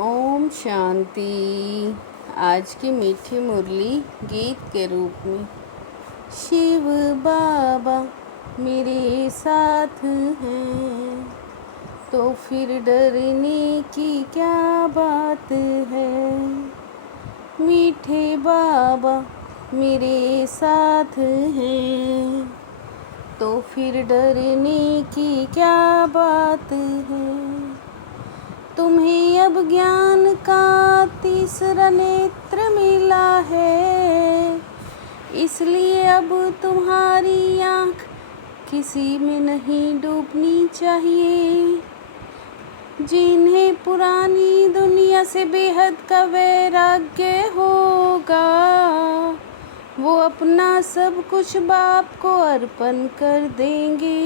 ओम शांति। आज की मीठी मुरली गीत के रूप में। शिव बाबा मेरे साथ हैं तो फिर डरने की क्या बात है। मीठे बाबा मेरे साथ हैं तो फिर डरने की क्या बात है। तुम्हें अब ज्ञान का तीसरा नेत्र मिला है, इसलिए अब तुम्हारी आँख किसी में नहीं डूबनी चाहिए। जिन्हें पुरानी दुनिया से बेहद का वैराग्य होगा, वो अपना सब कुछ बाप को अर्पण कर देंगे।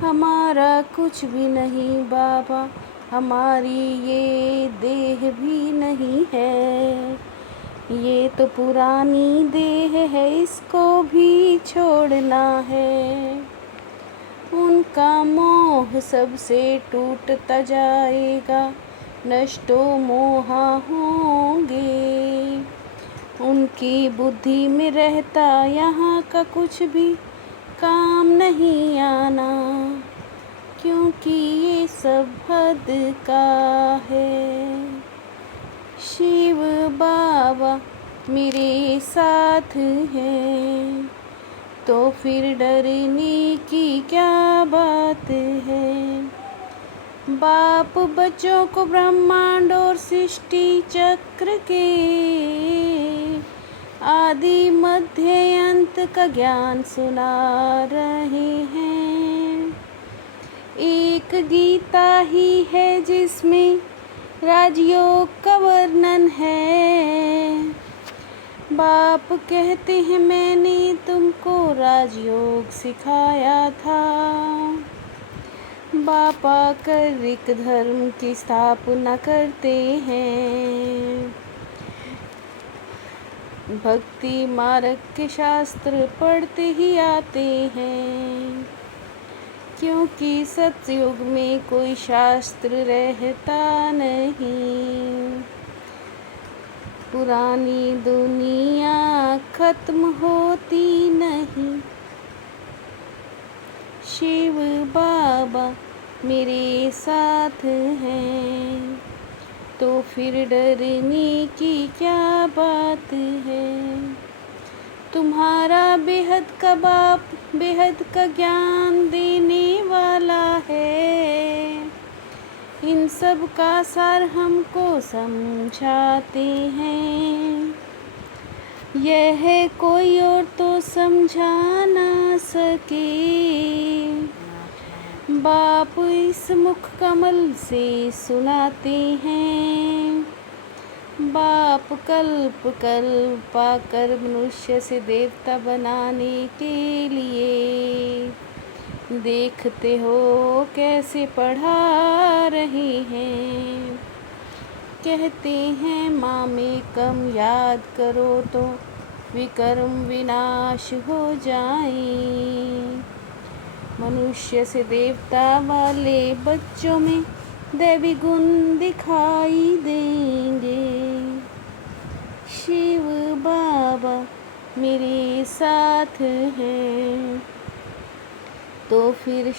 हमारा कुछ भी नहीं बाबा, हमारी ये देह भी नहीं है। ये तो पुरानी देह है, इसको भी छोड़ना है। उनका मोह सबसे टूटता जाएगा, नष्टो मोहा होंगे। उनकी बुद्धि में रहता यहाँ का कुछ भी काम नहीं आना, क्योंकि ये सब हद का है। शिव बाबा मेरे साथ हैं तो फिर डरने की क्या बात है। बाप बच्चों को ब्रह्मांड और सृष्टि चक्र के आदि मध्य अंत का ज्ञान सुना रहे हैं। एक गीता ही है जिसमें राजयोग का वर्णन है। बाप कहते हैं मैंने तुमको राजयोग सिखाया था। बाप आकर एक धर्म की स्थापना करते हैं। भक्ति मार्ग के शास्त्र पढ़ते ही आते हैं, क्योंकि सतयुग में कोई शास्त्र रहता नहीं। पुरानी दुनिया खत्म होती नहीं। शिव बाबा मेरे साथ हैं तो फिर डरने की क्या बात है। तुम्हारा बेहद का बाप बेहद का ज्ञान देने वाला है। इन सब का सार हमको समझाते हैं। यह कोई और तो समझा ना सके। बाप इस मुख कमल से सुनाते हैं। बाप कल्प कल्प पाकर मनुष्य से देवता बनाने के लिए देखते हो कैसे पढ़ा रहे हैं। कहते हैं माँ में कम याद करो तो विकर्म विनाश हो जाए। मनुष्य से देवता वाले बच्चों में दैवी गुण दिखाई देंगे। शिव बाबा मेरे साथ हैं तो फिर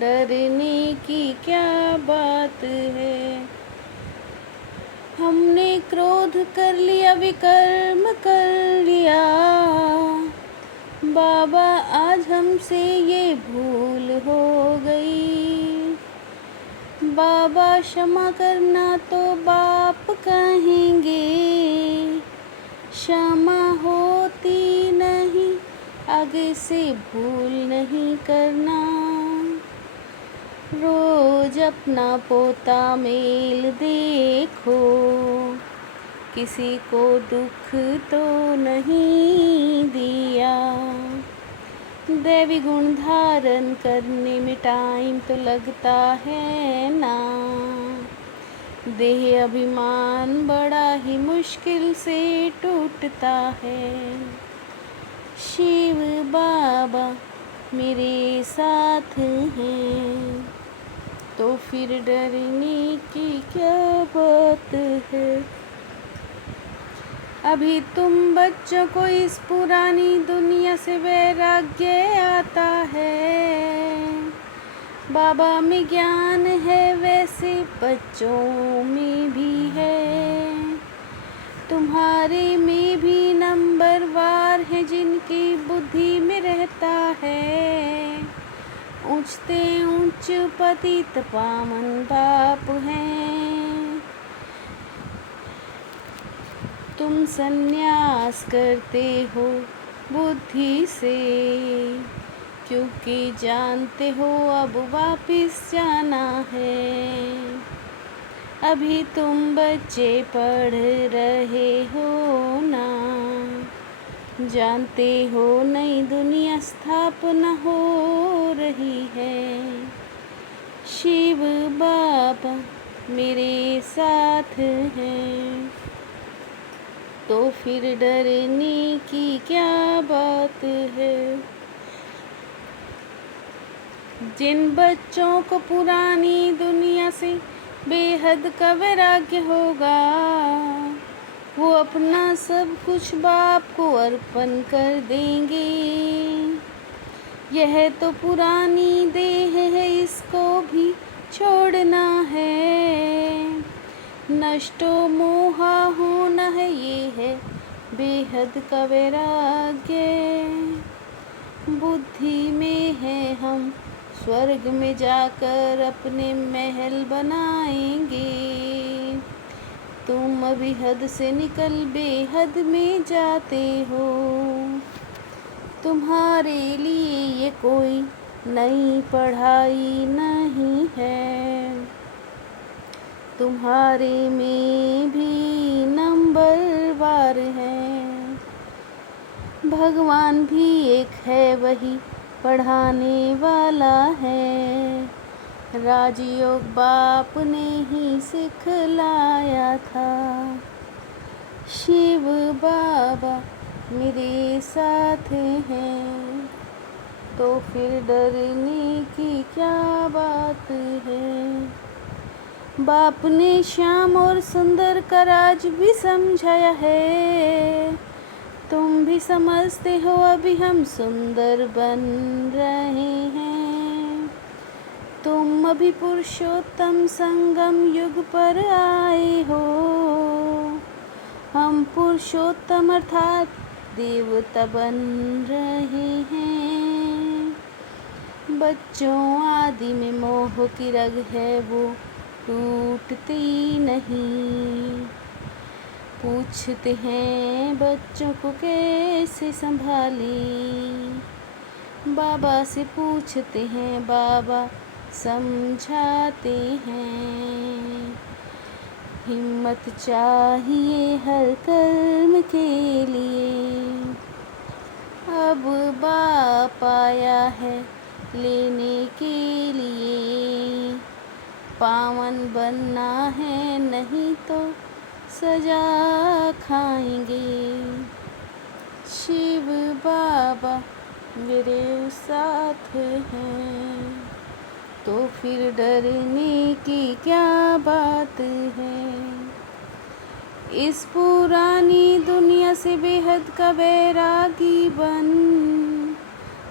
डरने की क्या बात है। हमने क्रोध कर लिया, विकर्म कर लिया। बाबा आज हमसे ये भूल हो गई। बाबा क्षमा करना तो बाप कहेंगे। क्षमा होती नहीं, आगे से भूल नहीं करना। रोज अपना पोता मेल देखो, किसी को दुख तो नहीं दिया। दैवी गुण धारण करने में टाइम तो लगता है ना। देह अभिमान बड़ा ही मुश्किल से टूटता है। शिव बाबा मेरे साथ हैं तो फिर डरने की क्या बात है। अभी तुम बच्चों को इस पुरानी दुनिया से वैराग्य आता है। बाबा में ज्ञान है वैसे बच्चों में भी है। तुम्हारे में भी नंबरवार है जिनकी बुद्धि में रहता है। ऊंचते ऊंच पतित पावन बाप हैं। तुम संन्यास करते हो बुद्धि से, क्योंकि जानते हो अब वापिस जाना है। अभी तुम बच्चे पढ़ रहे हो ना, जानते हो नई दुनिया स्थापना हो रही है। शिव बाबा मेरे साथ हैं, तो फिर डरने की क्या बात है। जिन बच्चों को पुरानी दुनिया से बेहद का वैराग्य होगा, वो अपना सब कुछ बाप को अर्पण कर देंगे। यह तो पुरानी देह है, इसको भी छोड़ना है। नष्टो मोहा होना है, ये है बेहद का वैराग्य। बुद्धि में है हम स्वर्ग में जाकर अपने महल बनाएंगे। तुम अभी हद से निकल बेहद में जाते हो। तुम्हारे लिए ये कोई नई पढ़ाई नहीं है। तुम्हारे में भी नंबरवार है। भगवान भी एक है, वही पढ़ाने वाला है। राजयोग बाप ने ही सिखलाया था। शिव बाबा मेरे साथ हैं, तो फिर डरने की क्या बात है। बाप ने श्याम और सुंदर का राज भी समझाया है। तुम भी समझते हो अभी हम सुंदर बन रहे हैं। तुम अभी पुरुषोत्तम संगम युग पर आए हो। हम पुरुषोत्तम अर्थात देवता बन रहे हैं। बच्चों आदि में मोह की रग है, वो टूटती नहीं। पूछते हैं बच्चों को कैसे संभालें। बाबा से पूछते हैं, बाबा समझाते हैं। हिम्मत चाहिए हर कर्म के लिए। अब बाप आया है लेने के लिए। पावन बनना है, नहीं तो सजा खाएंगे। शिव बाबा मेरे साथ हैं, तो फिर डरने की क्या बात है। इस पुरानी दुनिया से बेहद का वैरागी बन,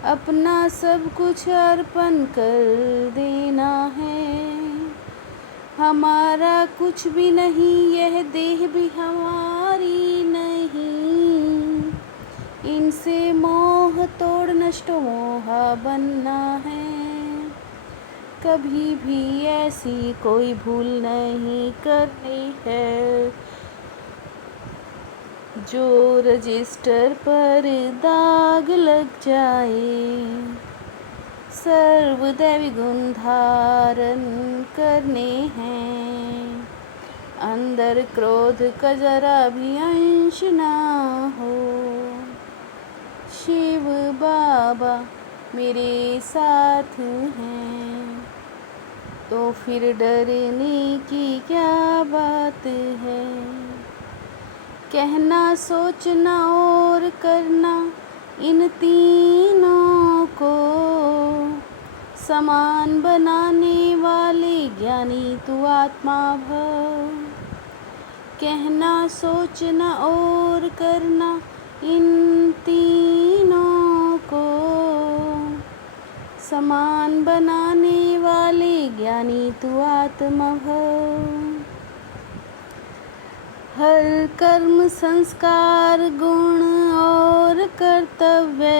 अपना सब कुछ अर्पण कर देना है। हमारा कुछ भी नहीं, यह देह भी हमारी नहीं। इनसे मोह तोड़ नष्ट मोहा बनना है। कभी भी ऐसी कोई भूल नहीं करनी है, जो रजिस्टर पर दाग लग जाए। सर्वदैवी गुण धारण करने हैं। अंदर क्रोध का जरा भी अंश ना हो। शिव बाबा मेरे साथ हैं, तो फिर डरने की क्या बात है। कहना सोचना और करना, इन तीनों को समान बनाने वाले ज्ञानी तू आत्मा भव। कहना, सोचना और करना, इन तीनों को समान बनाने वाले ज्ञानी तू आत्मा भव। हर कर्म, संस्कार, गुण और कर्तव्य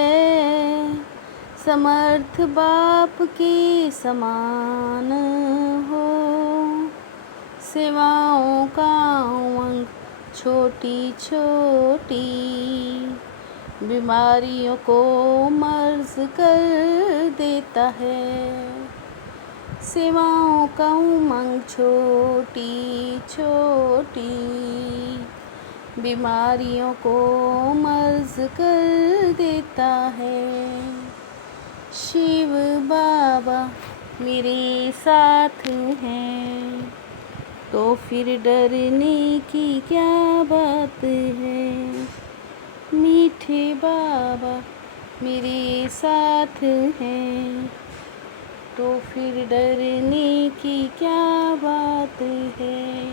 समर्थ बाप के समान हो। सेवाओं का उमंग छोटी छोटी बीमारियों को मर्ज कर देता है। सेवाओं का उमंग छोटी छोटी बीमारियों को मर्ज कर देता है। शिव बाबा मेरे साथ हैं, तो फिर डरने की क्या बात है। मीठे बाबा मेरे साथ हैं, तो फिर डरने की क्या बात है।